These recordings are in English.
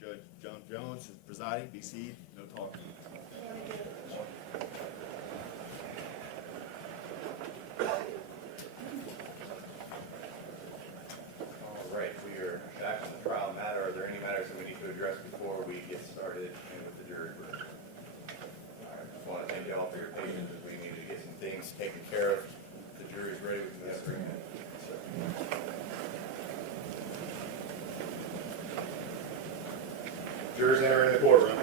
Judge John Jones is presiding. Be seated. No talking. All right, we are back on the trial matter. Are there any matters that we need to address before we get started and with the jury room? All right, just want to thank you all for your patience as we needed to get some things taken care of. The jury's ready. We can have 3 minutes. Jurors entering the courtroom.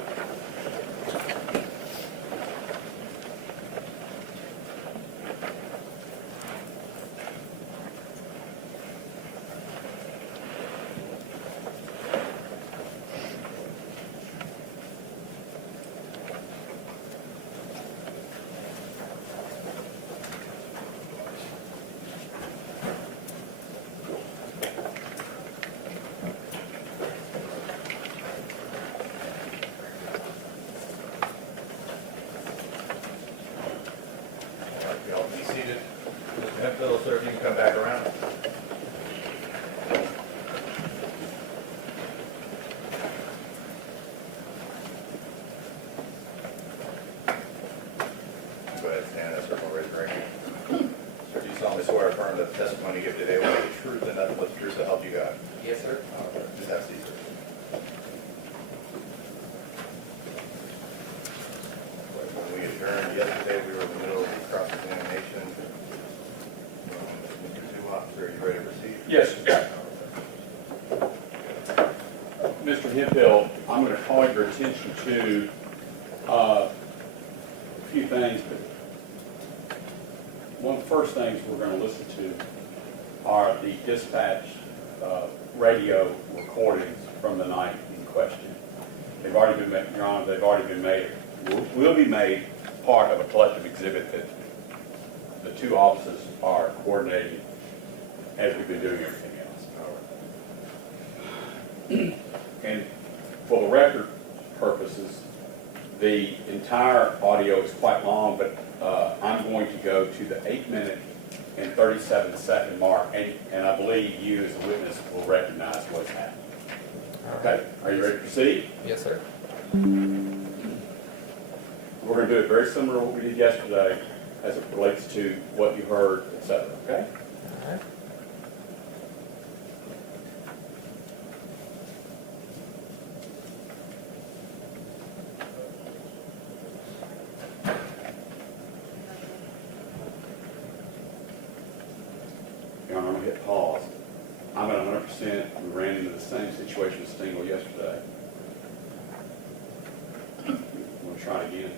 Y'all be seated. Mr. Hemphill, sir, if you can come back around. Go ahead and stand up, sir. We'll raise your hand. Sir, do you solemnly swear or affirm that the testimony you give today will be the truth and nothing but the truth to help you God? Yes, sir. All right, just have a seat, sir. When we adjourned yesterday, we were in the middle of the cross-examination. Mr. Officer, are you ready to proceed? Yes, sir. Mr. Hemphill, I'm going to call your attention to a few things, but one of the first things we're going to listen to are the dispatch radio recordings from the night in question. They've already been made, Your Honor, they've already been made, will be made part of a collective exhibit that the two officers are coordinating as we've been doing everything else. And for the record purposes, the entire audio is quite long, but I'm going to go to the 8-minute and 37-second mark, and I believe you as a witness will recognize what's happening. Okay, are you ready to proceed? Yes, sir. We're going to do it very similar to what we did yesterday as it relates to what you heard, etc. Okay? All right. Your Honor, I'm going to hit pause. I'm at 100%. We ran into the same situation with Stingle yesterday. I'm going to try it again.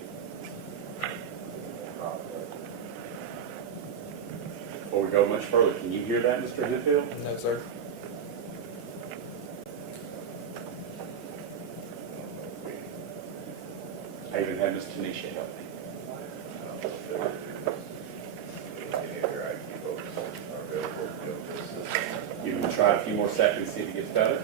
Before we go much further, can you hear that, Mr. Hemphill? No, sir. I even had Ms. Tanisha help me. You can try it a few more seconds, see if it gets better.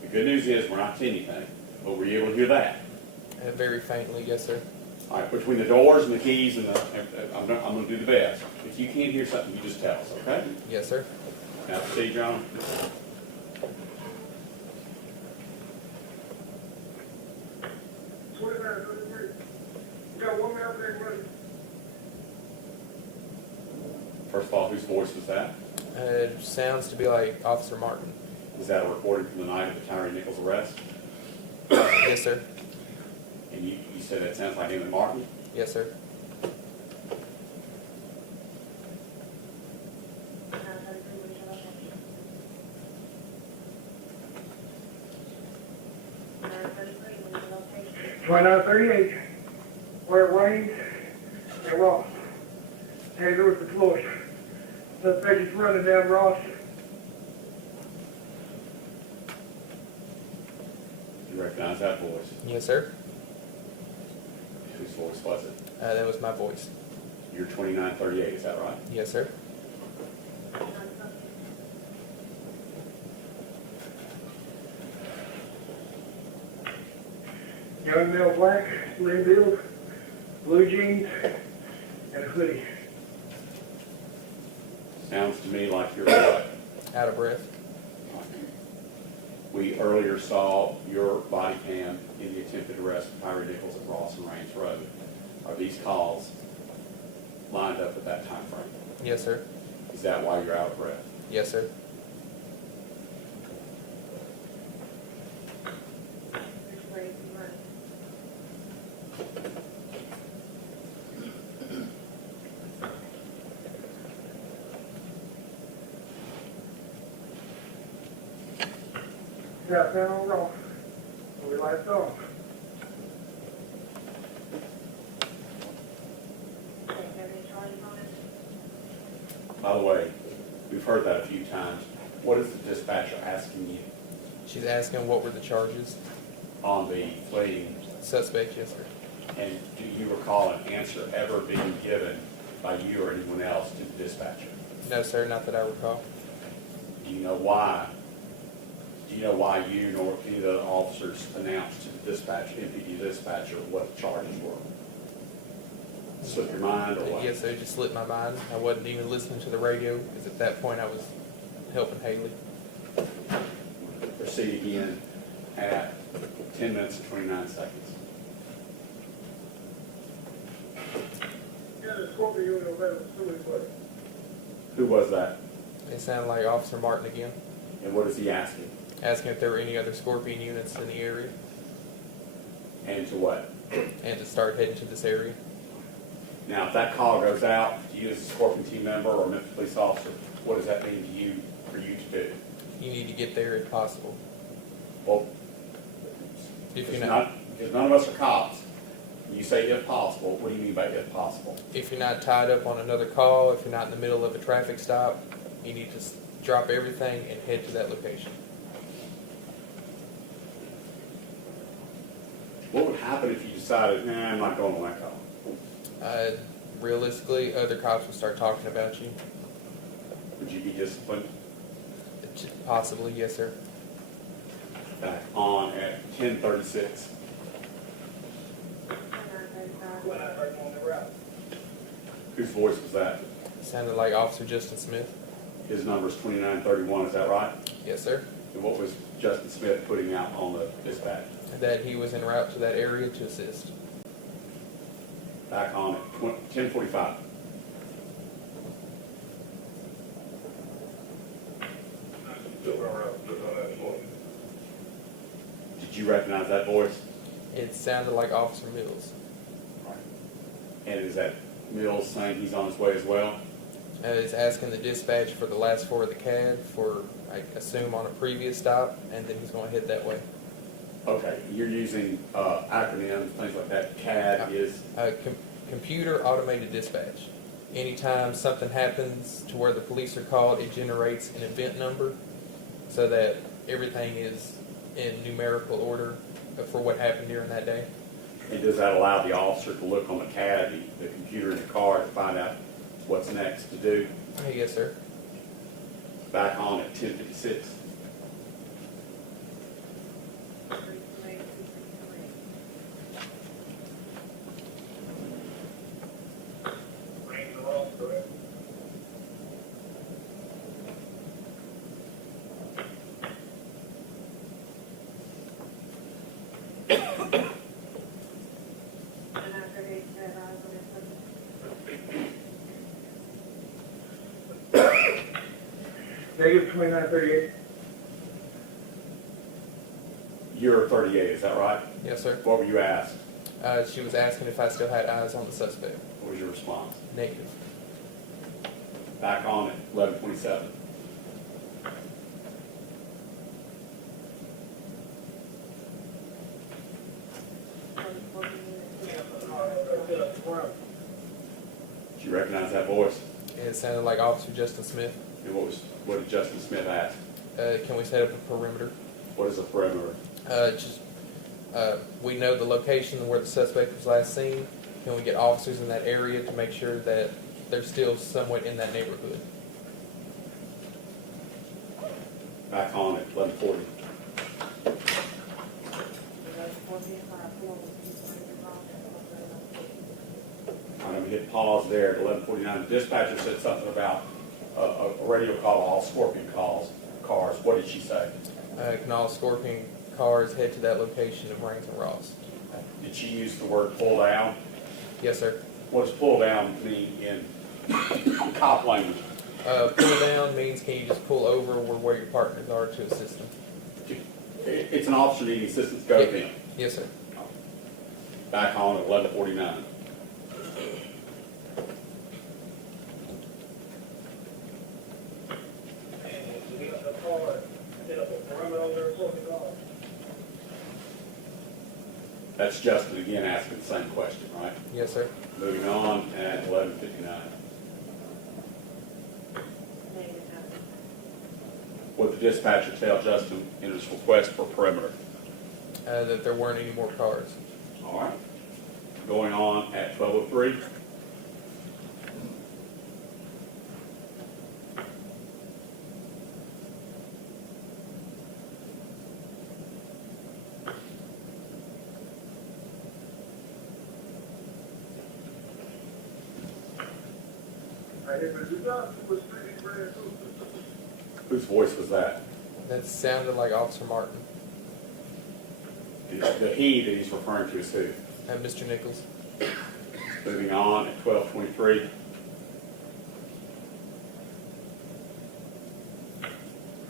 The good news is we're not seeing anything, but were you able to hear that? Very faintly, yes, sir. All right, between the doors and the keys and the, I'm going to do the best. If you can't hear something, you just tell us, okay? Yes, sir. Now proceed, John. First of all, whose voice was that? It sounds to be like Officer Martin. Was that a recording from the night of the TYRE Nichols arrest? Yes, sir. And you said that sounds like him and Martin? Yes, sir. Twenty-nine 38, where Wayne and Ross. Hey, there was the Floyd. The patient's running down Ross. You recognize that voice? Yes, sir. Whose voice was it? That was my voice. You're 2938, is that right? Yes, sir. Young male, black, slim build, blue jeans, and a hoodie. Sounds to me like you're what? Out of breath. We earlier saw your body cam in the attempted arrest of TYRE Nichols at Ross and Range Road. Are these calls lined up at that time frame? Yes, sir. Is that why you're out of breath? Yes, sir. Southbound on Ross, where we left off. By the way, we've heard that a few times. What is the dispatcher asking you She's asking what were the charges. on the fleeing? Suspect, yes, sir. And do you recall an answer ever being given by you or anyone else to the dispatcher? No, sir, not that I recall. Do you know why? Do you know why you nor any of the officers announced to the dispatcher, MPD dispatcher, what the charges were? Slip your mind or what? Yes, sir, just slipped my mind. I wasn't even listening to the radio because at that point I was helping Haley. Proceed again at 10 minutes and 29 seconds. Yeah, the Scorpio unit over at the sewer place. Who was that? It sounded like Officer Martin again, And what is he asking? asking if there were any other Scorpion units in the area And to what? and to start heading to this area. Now, if that call goes out to you as a Scorpion team member or a Memphis police officer, what does that mean to you, for you to do? You need to get there if possible. Well, If because you're not, none of us are cops. You say if possible, what do you mean by if possible? if you're not tied up on another call, if you're not in the middle of a traffic stop, you need to drop everything and head to that location. What would happen if you decided, nah, I'm not going on that call? Realistically, other cops will start talking about you. Would you be disciplined? Possibly, yes, sir. Back on at 10:36. When I heard him on the route. Whose voice was that? Sounded like Officer Justin Smith. His number's 2931, is that right? Yes, sir. And what was Justin Smith putting out on the dispatch? That he was en route to that area to assist. Back on at 10:45. Did you recognize that voice? It sounded like Officer Mills. And is that Mills saying he's on his way as well? Is asking the dispatch for the last four of the CAD for, I assume, on a previous stop, and then he's going to head that way. Okay, you're using acronyms, things like that. CAD is, Computer automated dispatch. Anytime something happens to where the police are called, it generates an event number so that everything is in numerical order for what happened during that day. and does that allow the officer to look on the CAD, the computer in the car, to find out what's next to do? Yes, sir. Back on at 10:56. Negative 2938. You're 38, is that right? Yes, sir. What were you asked? She was asking if I still had eyes on the suspect. What was your response? Negative. Back on at 11:27. Did you recognize that voice? It sounded like Officer Justin Smith. And what did Justin Smith ask? Can we set up a perimeter? What is a perimeter? We know the location where the suspect was last seen. Can we get officers in that area to make sure that they're still somewhat in that neighborhood? Back on at 11:40. I'm going to hit pause there at 11:49. The dispatcher said something about a radio call, all Scorpion cars. What did she say? Can all Scorpion cars head to that location of Rains and Ross? Did she use the word pull down? Yes, sir. What does pull down mean in cop language? Pull down means can you just pull over where your partners are to assist them? It's an officer needing assistance, go to him. Yes, sir. Back on at 11:49. That's Justin again asking the same question, right? Yes, sir. Moving on at 11:59. What did the dispatcher tell Justin in his request for perimeter? That there weren't any more cars. All right. Going on at 12:03. Whose voice was that? That sounded like Officer Martin. The he that he's referring to is who? Mr. Nichols. Moving on at 12:23.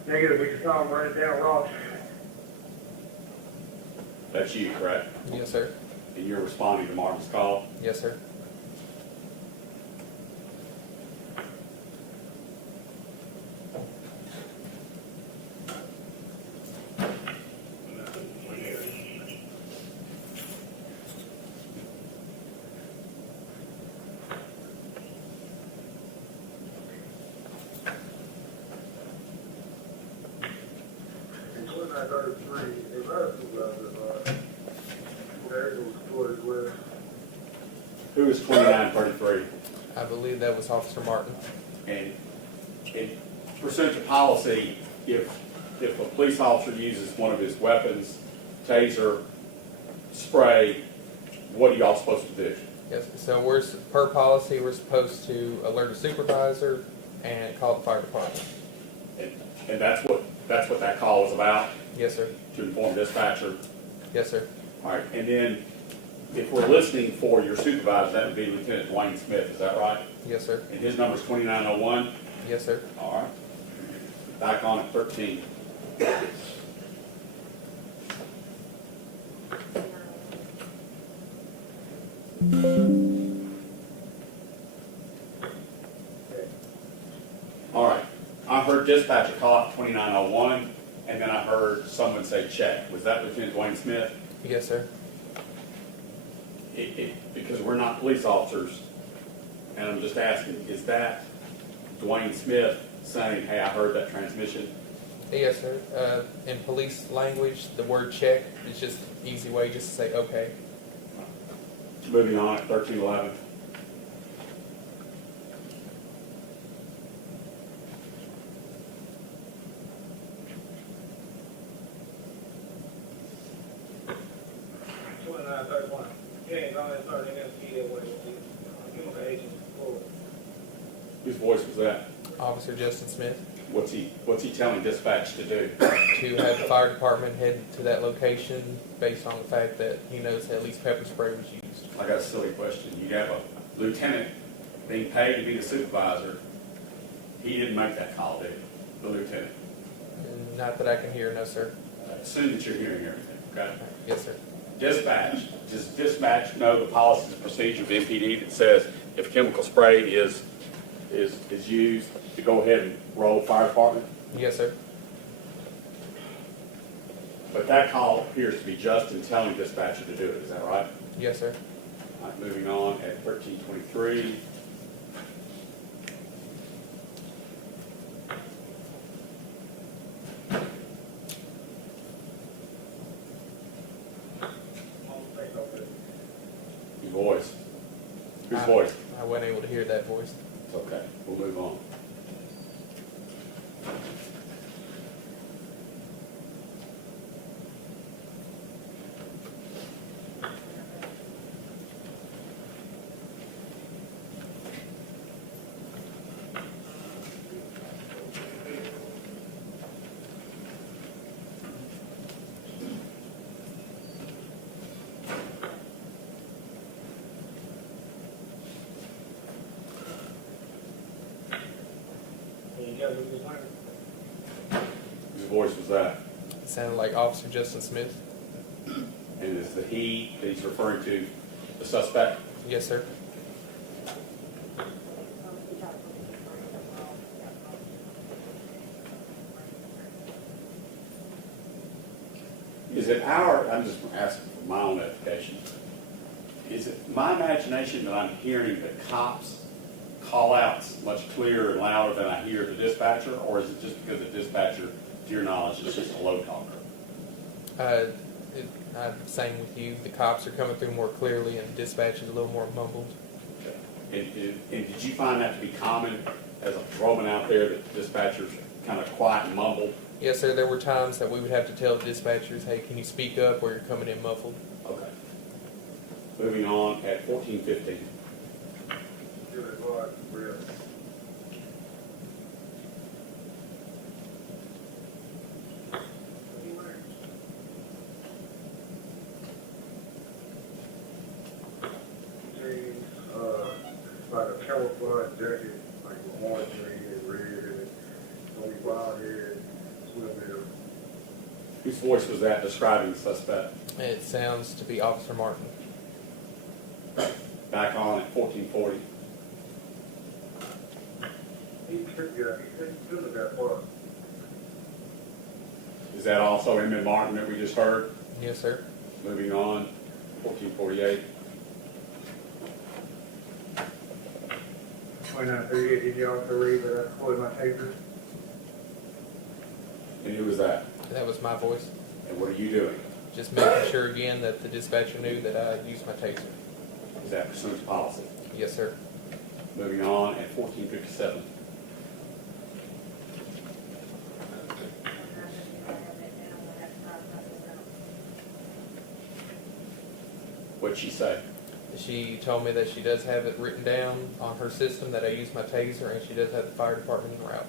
Negative, we just saw him running down Ross. That's you, correct? Yes, sir. And you're responding to Martin's call. Yes, sir. Who is 2933? I believe that was Officer Martin. And in pursuant to policy, if a police officer uses one of his weapons, taser, spray, what are y'all supposed to do? Yes. So per policy, we're supposed to alert a supervisor and call the fire department. And that's what that call was about, Yes, sir. to inform dispatcher. Yes, sir. All right, and then if we're listening for your supervisor, that would be Lieutenant Dwayne Smith, is that right? Yes, sir. And his number's 2901? Yes, sir. All right. Back on at 13. All right. I heard dispatcher call out 2901, and then I heard someone say check. Was that Lieutenant Dwayne Smith? Yes, sir. Because we're not police officers, and I'm just asking, is that Dwayne Smith saying, hey, I heard that transmission? Yes, sir. In police language, the word check is just an easy way just to say okay. Moving on at 1311. Whose voice was that? Officer Justin Smith, What's he telling dispatch to do? to have the fire department head to that location based on the fact that he knows at least pepper spray was used. I got a silly question. You have a lieutenant being paid to be the supervisor. He didn't make that call, did he? The lieutenant. Not that I can hear, no, sir. Assume that you're hearing everything, okay? Yes, sir. Dispatch, does dispatch know the policies and procedures of MPD that says if chemical spray is used to go ahead and roll fire department? Yes, sir. But that call appears to be Justin telling dispatcher to do it, is that right? Yes, sir. All right, moving on at 1323. Your voice. Whose voice? I wasn't able to hear that voice. It's okay. We'll move on. Whose voice was that? It sounded like Officer Justin Smith. And is the he that he's referring to the suspect? Yes, sir. Is it I'm just asking for my own edification. Is it my imagination that I'm hearing the cops call outs much clearer and louder than I hear the dispatcher, or is it just because the dispatcher, to your knowledge, is just a low talker? I'm same with you. The cops are coming through more clearly, and dispatch is a little more mumbled. And did you find that to be common as a patrolman out there, that dispatchers kind of quiet and mumble? Yes, sir. There were times that we would have to tell the dispatchers, "Hey, can you speak up, or you're coming in muffled?" Okay. Moving on at 14:15. Like a camouflage jacket, like orange, green, and red, and only wild hair, swim there. Whose voice was that describing the suspect? It sounds to be Officer Martin. Back on at 14:40. He took that far. Is that also Emmett Martin that we just heard? Yes, sir. Moving on, 14:48. 2938, did you also read that I recorded my taser? And who was that? That was my voice. And what are you doing? Just making sure again that the dispatcher knew that I used my taser. Is that pursuant to policy? Yes, sir. Moving on at 14:57. What'd she say? She told me that she does have it written down on her system that I use my taser, and she does have the fire department en route.